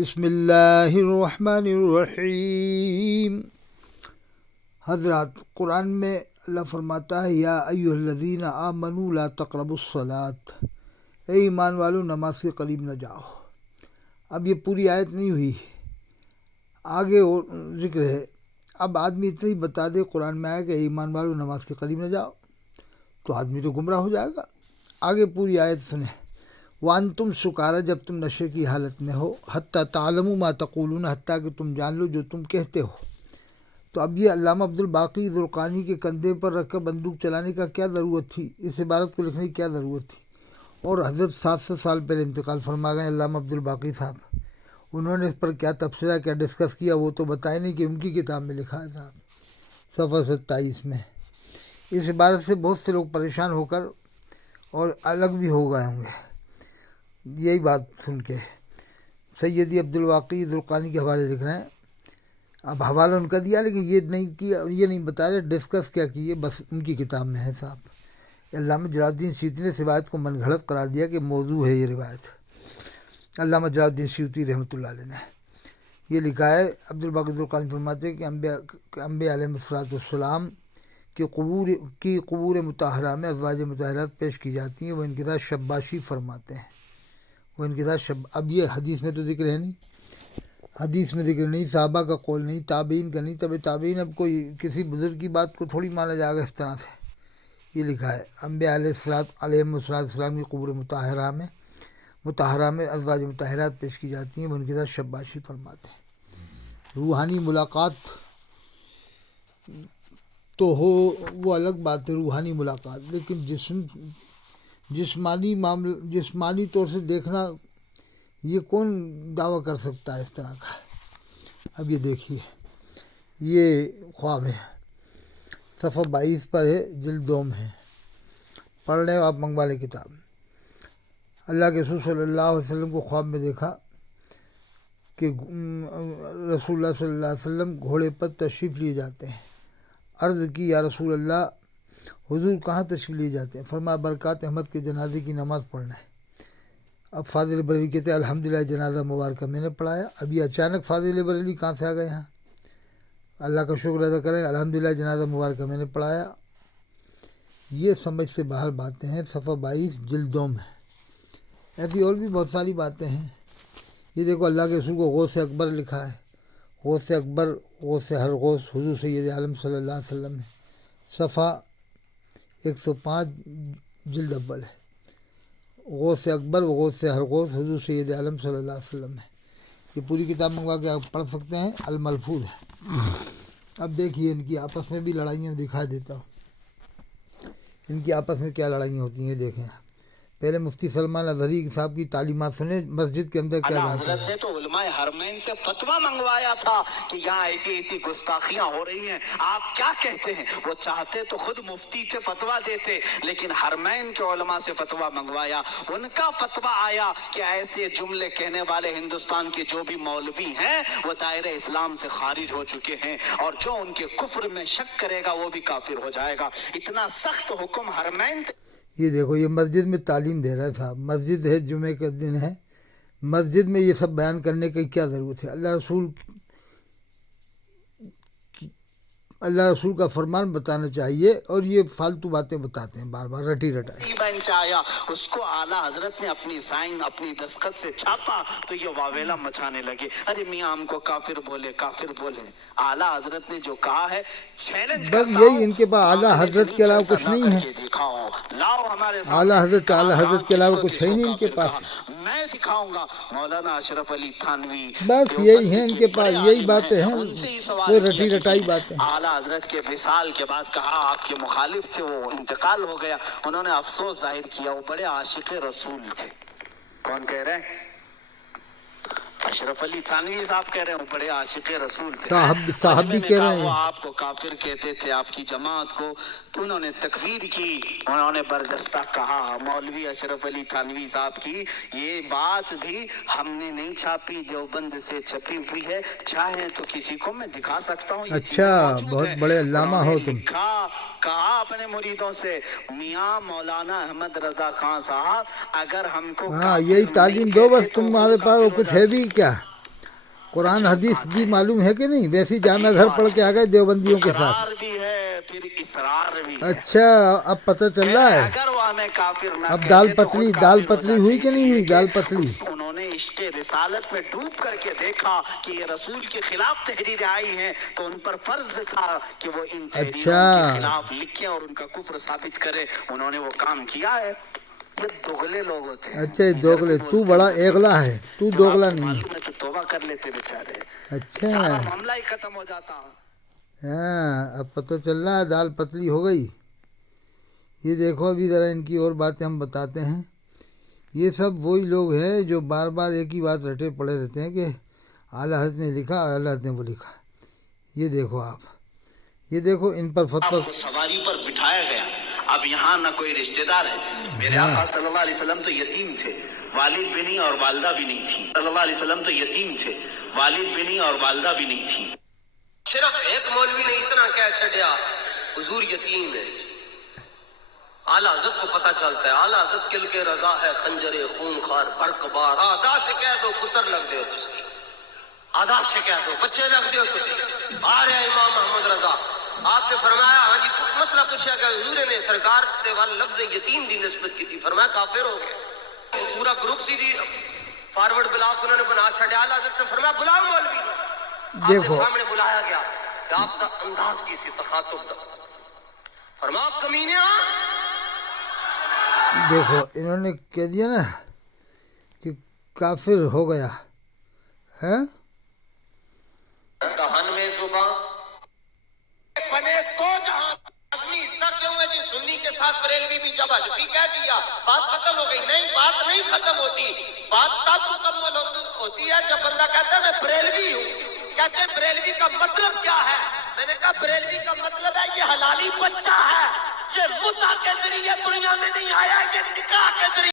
بسم اللہ الرحمن الرحیم۔ حضرات، قرآن میں اللہ فرماتا ہے یا ایھا الذین آمنوا لا تقربوا الصلاۃ، اے ایمان والو نماز کے قریب نہ جاؤ۔ اب یہ پوری آیت نہیں ہوئی، آگے اور ذکر ہے۔ اب آدمی اتنا ہی بتا دے قرآن میں آیا کہ اے ایمان والو نماز کے قریب نہ جاؤ، تو آدمی تو گمراہ ہو جائے گا۔ آگے پوری آیت سنیں۔ وانتم سکارا، جب تم نشے کی حالت میں ہو، حتیٰ تعلموا ما تقولون، حتیٰ کہ تم جان لو جو تم کہتے ہو۔ تو اب یہ علامہ عبدالباقی زرقانی کے کندھے پر رکھ کر بندوق چلانے کا کیا ضرورت تھی؟ اس عبارت کو لکھنے کی کیا ضرورت تھی؟ اور حضرت 700 سال پہلے انتقال فرما گئے علامہ عبدالباقی صاحب، انہوں نے اس پر کیا تبصرہ، کیا ڈسکس کیا، وہ تو بتائے نہیں کہ ان کی کتاب میں لکھا ہے صاحب، صفحہ 27 میں۔ اس عبارت سے بہت سے لوگ پریشان ہو کر اور الگ بھی ہو گئے ہوں گے یہی بات سن کے۔ سیدی عبدالواقی زرقانی کے حوالے لکھ رہے ہیں، اب حوالہ ان کا دیا لیکن یہ نہیں بتا رہے ڈسکس کیا کیے، بس ان کی کتاب میں ہے صاحب۔ علامہ جلال الدین سیوطی نے اس روایت کو من گھڑت قرار دیا کہ موضوع ہے یہ روایت۔ علامہ جلال الدین سیوطی رحمۃ اللہ علیہ نے یہ لکھا ہے، عبدالباقی زرقانی فرماتے ہیں کہ انبیاء علیہ السلام کی قبور مطہرہ میں ازواج مطہرات پیش کی جاتی ہیں، وہ ان کے ساتھ شباشی فرماتے ہیں، وہ ان کے ساتھ اب یہ حدیث میں تو ذکر ہے نہیں، حدیث میں ذکر نہیں، صحابہ کا قول نہیں، تابعین کا نہیں، طب تابعین اب کوئی کسی بزرگ کی بات کو تھوڑی مانا جائے گا اس طرح سے۔ یہ لکھا ہے انبیاء علیہ السلام کی قبور مطہرہ میں ازواج مطہرات پیش کی جاتی ہیں، وہ ان کے ساتھ شباشی فرماتے ہیں۔ روحانی ملاقات تو ہو وہ الگ بات ہے، روحانی ملاقات، لیکن جسمانی طور سے دیکھنا یہ کون دعویٰ کر سکتا ہے اس طرح کا؟ اب یہ دیکھیے، یہ خواب ہے، صفحہ 22 پر ہے، جلد 2 ہے، پڑھ رہے ہو آپ، منگوا لیں کتاب۔ اللہ کے رسول صلی اللہ علیہ وسلم کو خواب میں دیکھا کہ رسول اللہ صلی اللہ علیہ وسلم گھوڑے پر تشریف لیے جاتے ہیں۔ عرض کی یا رسول اللہ، حضور کہاں تشریف لیے جاتے ہیں؟ فرمایا برکات احمد کے جنازے کی نماز پڑھنا ہے۔ اب فاضل بریلوی کہتے ہیں الحمدللہ جنازہ مبارکہ میں نے پڑھایا۔ اب یہ اچانک فاضل بریلوی کہاں سے آ گئے ہیں؟ اللہ کا شکر ادا کریں، الحمدللہ جنازہ مبارکہ میں نے پڑھایا۔ یہ سمجھ سے باہر باتیں ہیں، صفحہ 22 جلد 2 میں۔ ایسی اور بھی بہت ساری باتیں ہیں۔ یہ دیکھو اللہ کے رسول کو غوث اکبر لکھا ہے، غوث اکبر، غوث ہر غوث حضور سید عالم صلی اللہ علیہ وسلم ہے، صفحہ 105 جلد اول ہے۔ غوث اکبر و غوث ہر غوث حضور سید عالم صلی اللہ علیہ وسلم ہے۔ یہ پوری کتاب منگوا کے آپ پڑھ سکتے ہیں، الملفوظ ہے۔ اب دیکھیے ان کی آپس میں بھی لڑائیاں دکھا دیتا ہوں، ان کی آپس میں کیا لڑائیاں ہوتی ہیں دیکھیں آپ۔ پہلے مفتی سلمان اظہری صاحب کی تعلیمات سنیں، مسجد کے اندر کیا حضرت نے تو علماء حرمین سے فتویٰ منگوایا تھا کہ یہاں ایسی گستاخیاں ہو رہی ہیں، آپ کیا کہتے ہیں؟ وہ چاہتے تو خود مفتی سے فتویٰ دیتے، لیکن حرمین کے علماء سے فتویٰ منگوایا۔ ان کا فتویٰ آیا کہ ایسے جملے کہنے والے ہندوستان کے جو بھی مولوی ہیں وہ دائرہ اسلام سے خارج ہو چکے ہیں، اور جو ان کے کفر میں شک کرے گا وہ بھی کافر ہو جائے گا۔ اتنا سخت حکم حرمین۔ یہ دیکھو، یہ مسجد میں تعلیم دے رہا ہے صاحب، مسجد ہے، جمعہ کا دن ہے، مسجد میں یہ سب بیان کرنے کی کیا ضرورت ہے؟ اللہ رسول کا فرمان بتانا چاہیے، اور یہ فالتو باتیں بتاتے ہیں بار بار رٹی رٹائی۔ ان سے آیا، اس کو اعلیٰ حضرت نے اپنی سائن اپنی دستخط سے چھاپا تو یہ واویلا مچانے لگے، ارے میاں ہم کو کافر بولے، کافر بولے۔ اعلیٰ حضرت نے جو کہا ہے چیلنج بس کرتا یہی ان کے پاس اعلیٰ حضرت کے علاوہ کچھ نہیں ہے، لاؤ ہمارے اعلیٰ حضرت کے علاوہ کچھ ہے ہی نہیں ان کے پاس۔ میں دکھاؤں گا۔ مولانا اشرف علی تھانوی بس یہی ہیں ان کے پاس، یہی باتیں ہیں، وہ رٹی رٹائی باتیں۔ اعلیٰ حضرت کے وصال کے بعد کہا آپ کے مخالف تھے، وہ انتقال ہو گیا، انہوں نے افسوس ظاہر کیا، وہ بڑے عاشق رسول تھے۔ کون کہہ رہے ہیں؟ اشرف علی تھانوی صاحب کہہ رہے ہیں وہ بڑے عاشق رسول تھے۔ صاحب بھی کہہ رہے ہیں وہ آپ کو کافر کہتے تھے، آپ کی جماعت کو، تو انہوں نے تکفیر کی، انہوں نے برجستہ کہا۔ مولوی اشرف علی تھانوی صاحب کی یہ بات بھی ہم نے نہیں چھاپی، دیوبند سے چھپی ہوئی ہے، چاہے تو کسی کو میں دکھا سکتا ہوں۔ اچھا، بہت بڑے علامہ ہو تم۔ کہا اپنے مریدوں سے، میاں مولانا احمد رضا خان صاحب اگر ہم کو یہی تعلیم دو، بس تمہارے پاس وہ کچھ ہے بھی کیا؟ قرآن حدیث بھی معلوم ہے کہ نہیں؟ ویسی جامع گھر پڑھ کے آ گئے دیوبندیوں کے ساتھ. اقرار بھی ہے پھر اصرار بھی ہے. اچھا اب پتہ چل رہا ہے. اگر وہ ہمیں کافر نہ اب کہتے دال تو پتلی خود دال کافر ہو پتلی جاتے. ہوئی کہ اس نہیں لیے ہوئی کہ دال پتلی؟ انہوں نے عشق رسالت میں ڈوب کر کے دیکھا کہ یہ رسول کے خلاف تحریریں آئی ہیں تو ان پر فرض تھا کہ وہ ان تحریروں کے خلاف لکھیں اور ان کا کفر ثابت کرے. انہوں نے وہ کام کیا ہے. یہ دوغلے لوگ ہوتے ہیں. اچھا دوغلے. تو بڑا اغلا ہے، تو دوغلا نہیں ہے. معلوم ہے تو توبہ کر لیتے بیچارے، اچھا سارا معاملہ ہی ختم ہو جاتا. ہاں اب پتہ چل رہا ہے دال پتلی ہو گئی. یہ دیکھو ابھی ذرا ان کی اور باتیں ہم بتاتے ہیں. یہ سب وہی لوگ ہیں جو بار بار ایک ہی بات رٹے پڑے رہتے ہیں کہ اعلیٰ حضرت نے لکھا، اعلیٰ حضرت نے وہ لکھا. یہ دیکھو آپ، یہ دیکھو ان پر فتویٰ. سواری پر بٹھایا گیا. اب یہاں نہ کوئی رشتہ دار ہے. میرے آقا صلی اللہ علیہ وسلم تو یتیم تھے، والد بھی نہیں اور والدہ بھی نہیں تھی. صلی اللہ علیہ وسلم تو یتیم تھے، والد بھی نہیں اور والدہ بھی نہیں تھی. صرف ایک مولوی نے اتنا کہہ چھڑیا حضور یتیم ہے. اعلیٰ حضرت کو پتہ چلتا ہے. اعلیٰ حضرت کل کے رضا ہے خنجر خون خار برق بار. آدھا سے کہہ دو پتر لگ دے ہو تسی، آدھا سے کہہ دو بچے لگ دے ہو تسی. آ رہے امام محمد رضا، آپ نے فرمایا ہاں جی مسئلہ پوچھا کہ حضور نے سرکار دے وال لفظ یتیم دی نسبت کی تھی. فرمایا کافر ہو گئے. پورا گروپ سی دی فارورڈ بلاک انہوں نے بنا چھڑیا. اعلیٰ حضرت نے فرمایا بلاؤ مولوی. آپ کے سامنے بلایا گیا کہ آپ کا انداز کی سی تخاطب دا. فرمایا کمینے دیکھو انہوں نے کہہ دیا نا کہ کافر ہو گیا ہے. دہن میں زبان بنے دو جہاں عظمی سر کیوں ہے جی. سنی کے ساتھ بریلوی بھی جب حنفی کہہ دیا بات ختم ہو گئی. نہیں بات نہیں ختم ہوتی. بات تب مکمل ہوتی ہے جب بندہ کہتا ہے میں بریلوی ہوں. کہتے ہیں بریلوی کا مطلب کیا ہے؟ میں نے کہا بریلوی کا مطلب ہے یہ حلالی بچہ ہے، یہ متع کے ذریعے دنیا میں نہیں آیا، یہ نکاح کے ذریعے